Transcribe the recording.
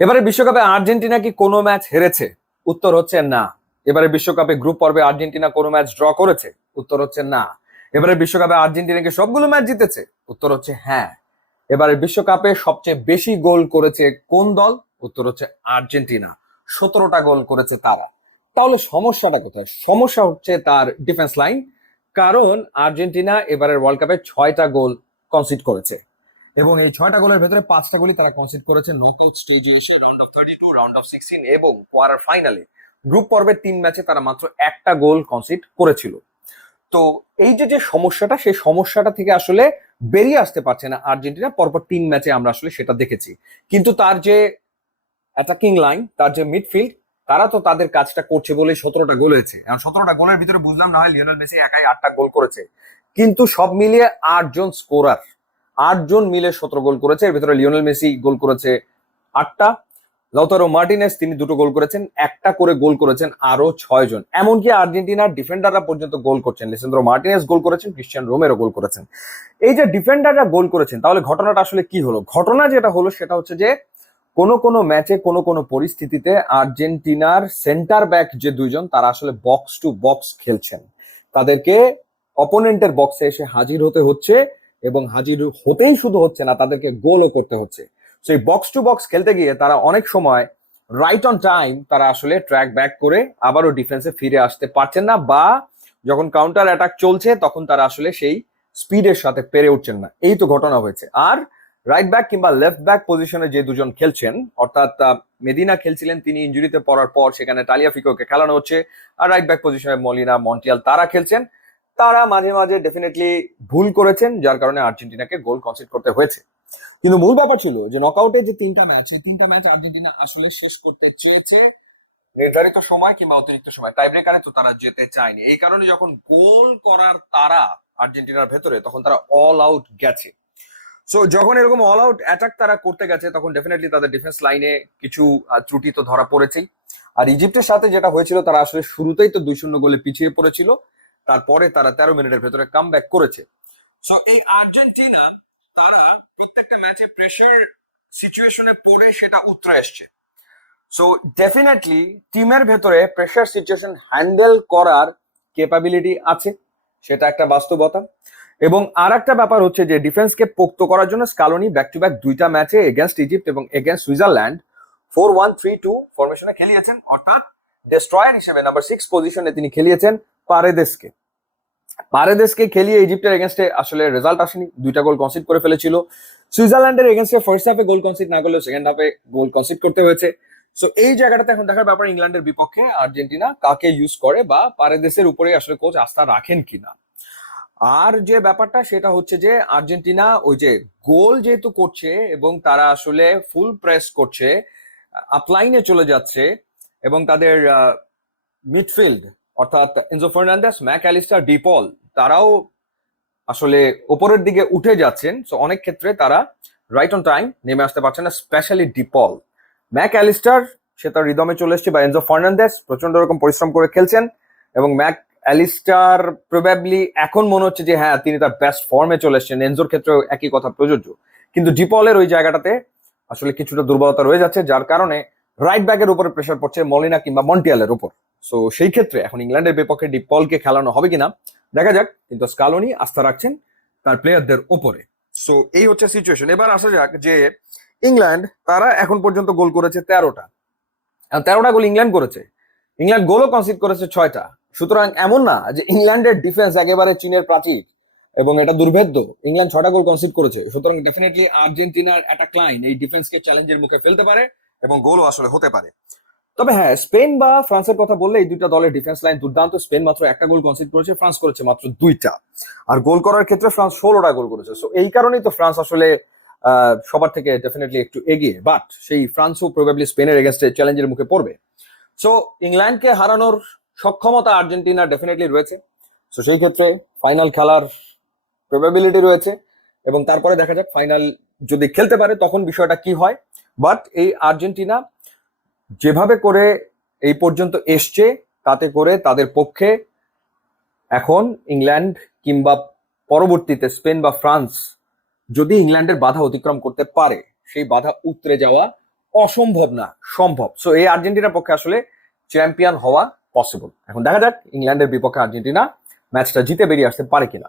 এবারে বিশ্বকাপে আর্জেন্টিনা কি কোনো ম্যাচ হেরেছে? উত্তর হচ্ছে না। এবারে বিশ্বকাপে গ্রুপ পর্বে আর্জেন্টিনা কোনো ম্যাচ ড্র করেছে? উত্তর হচ্ছে না। এবারে বিশ্বকাপে আর্জেন্টিনা কি সবগুলো ম্যাচ জিতেছে? উত্তর হচ্ছে হ্যাঁ। এবারে বিশ্বকাপে সবচেয়ে বেশি গোল করেছে কোন দল? উত্তর হচ্ছে আর্জেন্টিনা। 17টা গোল করেছে তারা। তাহলে সমস্যাটা কোথায়? সমস্যা হচ্ছে তার ডিফেন্স লাইন। কারণ আর্জেন্টিনা এবারের ওয়ার্ল্ড কাপে 6টা গোল কনসিড করেছে এবং এই 6টা গোলের ভেতরে 5টা গোলই তারা কনসিড করেছে নকআউট স্টেজে এসে, রাউন্ড অফ 32, রাউন্ড অফ 16 এবং কোয়ার্টার ফাইনালে। গ্রুপ পর্বের 3 ম্যাচে তারা মাত্র একটা গোল কনসিড করেছিল। তো এই যে যে সমস্যাটা, সেই সমস্যাটা থেকে আসলে বেরিয়ে আসতে পারছে না আর্জেন্টিনা। পরপর 3 ম্যাচে আমরা আসলে সেটা দেখেছি। কিন্তু তার যে অ্যাটাকিং লাইন, তার যে মিডফিল্ড, তারা তো তাদের কাজটা করছে বলেই 17টা গোল হয়েছে। এখন 17টা গোলের ভিতরে বুঝলাম না হয় লিওনেল মেসি একাই 8টা গোল করেছে, কিন্তু সব মিলিয়ে 8জন স্কোরার, 8জন মিলে 17 গোল করেছে। এর ভিতরে লিওনেল মেসি গোল করেছে 8টা, লাউতারো মার্টিনেজ তিনি 2টো গোল করেছেন, একটা করে গোল করেছেন আরো 6জন। এমনকি আর্জেন্টিনার ডিফেন্ডাররা পর্যন্ত গোল করছেন। লিসেন্দ্রো মার্টিনেজ গোল করেছেন, ক্রিশ্চিয়ান রোমেরো গোল করেছেন। এই যে ডিফেন্ডাররা গোল করেছেন, তাহলে ঘটনাটা আসলে কি হলো? ঘটনা যেটা হলো সেটা হচ্ছে যে কোনো কোনো ম্যাচে কোনো কোনো পরিস্থিতিতে আর্জেন্টিনার সেন্টার ব্যাক যে দুইজন, তারা আসলে বক্স টু বক্স খেলছেন। তাদেরকে অপোনেন্টের বক্সে এসে হাজির হতে হচ্ছে, এবং হাজির হতেই শুধু হচ্ছে না, তাদেরকে গোলও করতে হচ্ছে। সেই বক্স টু বক্স খেলতে গিয়ে তারা অনেক সময় রাইট অন টাইম তারা আসলে ট্র্যাক ব্যাক করে আবারও ডিফেন্সে ফিরে আসতে পারছেন না, বা যখন কাউন্টার অ্যাটাক চলছে তখন তারা আসলে সেই স্পিডের সাথে পেরে উঠছেন না। এই তো ঘটনা হয়েছে। আর রাইট ব্যাক কিংবা লেফট ব্যাক পজিশনে যে দুজন খেলছেন, অর্থাৎ মেদিনা খেলছিলেন, তিনি ইনজুরিতে পড়ার পর সেখানে টালিয়াফিকোকে খেলানো হচ্ছে। আর রাইট ব্যাক পজিশনে মলিনা, মন্টিয়াল তারা খেলছেন। তারা মাঝে মাঝে ডেফিনেটলি ভুল করেছেন, যার কারণে আর্জেন্টিনাকে গোল কনসিড করতে হয়েছে। কিন্তু মূল ব্যাপার ছিল যে নকআউটে যে 3টা ম্যাচ, এই 3টা ম্যাচ আর্জেন্টিনা আসলে শেষ করতে চেয়েছে নির্ধারিত সময় কিংবা অতিরিক্ত সময়। টাই ব্রেকারে তো তারা যেতে চায়নি। এই কারণে যখন গোল করার তারা আর্জেন্টিনার ভেতরে, তখন তারা অল আউট গেছে। সো যখন এরকম অল আউট অ্যাটাক তারা করতে গেছে, তখন ডেফিনেটলি তাদের ডিফেন্স লাইনে কিছু ত্রুটি তো ধরা পড়েছেই। আর ইজিপ্টের সাথে যেটা হয়েছিল, তারা আসলে শুরুতেই তো 2-0 গোলে পিছিয়ে পড়েছিল, তারপরে তারা 13 মিনিটের ভেতরে কাম ব্যাক করেছে। সো এই আর্জেন্টিনা, তারা প্রত্যেকটা ম্যাচে প্রেসার সিচুয়েশনে পড়ে সেটা উতরে আসছে। সো ডেফিনেটলি টিমের ভেতরে প্রেসার সিচুয়েশন হ্যান্ডেল করার ক্যাপাবিলিটি আছে, সেটা একটা বাস্তবতা। এবং আর একটা ব্যাপার হচ্ছে যে ডিফেন্সকে পোক্ত করার জন্য স্কালোনি ব্যাক টু ব্যাক 2টা ম্যাচে এগেনস্ট ইজিপ্ট এবং এগেনস্ট সুইজারল্যান্ড 4-1-3-2 ফরমেশনে খেলিয়েছেন, অর্থাৎ ডেস্ট্রয়ার হিসেবে নাম্বার 6 পজিশনে তিনি খেলিয়েছেন পারেদেসকে। পারেদেসকে খেলিয়ে ইজিপ্টের এগেনস্টে আসলে রেজাল্ট আসেনি, 2টা গোল কনসিড করে ফেলেছিল। সুইজারল্যান্ডের এগেনস্টে ফার্স্ট হাফে গোল কনসিড না করলেও সেকেন্ড হাফে গোল কনসিড করতে হয়েছে। সো এই জায়গাটাতে এখন দেখার ব্যাপার ইংল্যান্ডের বিপক্ষে আর্জেন্টিনা কাকে ইউজ করে, বা পারেদেসের উপরে আসলে কোচ আস্থা রাখেন কিনা। আর যে ব্যাপারটা সেটা হচ্ছে যে আর্জেন্টিনা ওই যে গোল যেহেতু করছে এবং তারা আসলে ফুল প্রেস করছে, আপলাইনে চলে যাচ্ছে, এবং তাদের মিডফিল্ড অর্থাৎ Enzo Fernandez, Mac Allister, De Paul, তারাও আসলে ওপরের দিকে উঠে যাচ্ছেন। সো অনেক ক্ষেত্রে তারা রাইট অন টাইম নেমে আসতে পারছে না, স্পেশালি ডিপল। ম্যাক অ্যালিস্টার সে তার রিদমে চলে এসছে, বা এনজো ফার্নান্দেস প্রচন্ড রকম পরিশ্রম করে খেলছেন, এবং ম্যাক অ্যালিস্টার প্রবাবলি এখন মনে হচ্ছে যে হ্যাঁ তিনি তার বেস্ট ফর্মে চলে এসছেন। এনজোর ক্ষেত্রেও একই কথা প্রযোজ্য। কিন্তু ডিপলের ওই জায়গাটাতে আসলে কিছুটা দুর্বলতা রয়ে যাচ্ছে, যার কারণে রাইট ব্যাকের উপরে প্রেশার পড়ছে মলিনা কিংবা মন্টিয়ালের উপর। সো সেই ক্ষেত্রে এখন ইংল্যান্ডের বিপক্ষে ডিপলকে খেলানো হবে কিনা দেখা যাক, কিন্তু স্কালোনি আস্থা রাখছেন তার প্লেয়ারদের ওপরে। সো এই হচ্ছে সিচুয়েশন। এবার আসা যাক যে ইংল্যান্ড, তারা এখন পর্যন্ত গোল করেছে 13টা। 13টা গোল ইংল্যান্ড করেছে, ইংল্যান্ড গোলও কনসিড করেছে 6টা। সুতরাং এমন না যে ইংল্যান্ডের ডিফেন্স একেবারে চীনের প্রাচীর এবং এটা দুর্ভেদ্য। ইংল্যান্ড 6টা গোল কনসিড করেছে, সুতরাং ডেফিনেটলি আর্জেন্টিনার অ্যাটাক লাইন এই ডিফেন্সকে চ্যালেঞ্জের মুখে ফেলতে পারে এবং গোলও আসলে হতে পারে। তবে হ্যাঁ, স্পেন বা ফ্রান্সের কথা বললে এই দুইটা দলের ডিফেন্স লাইন দুর্দান্ত। স্পেন মাত্র একটা গোল কনসিড করেছে, ফ্রান্স করেছে মাত্র 2টা। আর গোল করার ক্ষেত্রে ফ্রান্স 16টা গোল করেছে। সো এই কারণেই তো ফ্রান্স আসলে সবার থেকে ডেফিনেটলি একটু এগিয়ে। বাট সেই ফ্রান্সও প্রবাবলি স্পেনের এগেনস্টে চ্যালেঞ্জের মুখে পড়বে। সো ইংল্যান্ডকে হারানোর সক্ষমতা আর্জেন্টিনার ডেফিনেটলি রয়েছে। সো সেই ক্ষেত্রে ফাইনাল খেলার প্রবাবিলিটি রয়েছে, এবং তারপরে দেখা যাক ফাইনাল যদি খেলতে পারে তখন বিষয়টা কি হয়। বাট এই আর্জেন্টিনা যেভাবে করে এই পর্যন্ত এসছে, তাতে করে তাদের পক্ষে এখন ইংল্যান্ড কিংবা পরবর্তীতে স্পেন বা ফ্রান্স যদি ইংল্যান্ডের বাধা অতিক্রম করতে পারে, সেই বাধা উতরে যাওয়া অসম্ভব না, সম্ভব। সো এই আর্জেন্টিনার পক্ষে আসলে চ্যাম্পিয়ন হওয়া পসিবল। এখন দেখা যাক ইংল্যান্ডের বিপক্ষে আর্জেন্টিনা ম্যাচটা জিতে বেরিয়ে আসতে পারে কিনা।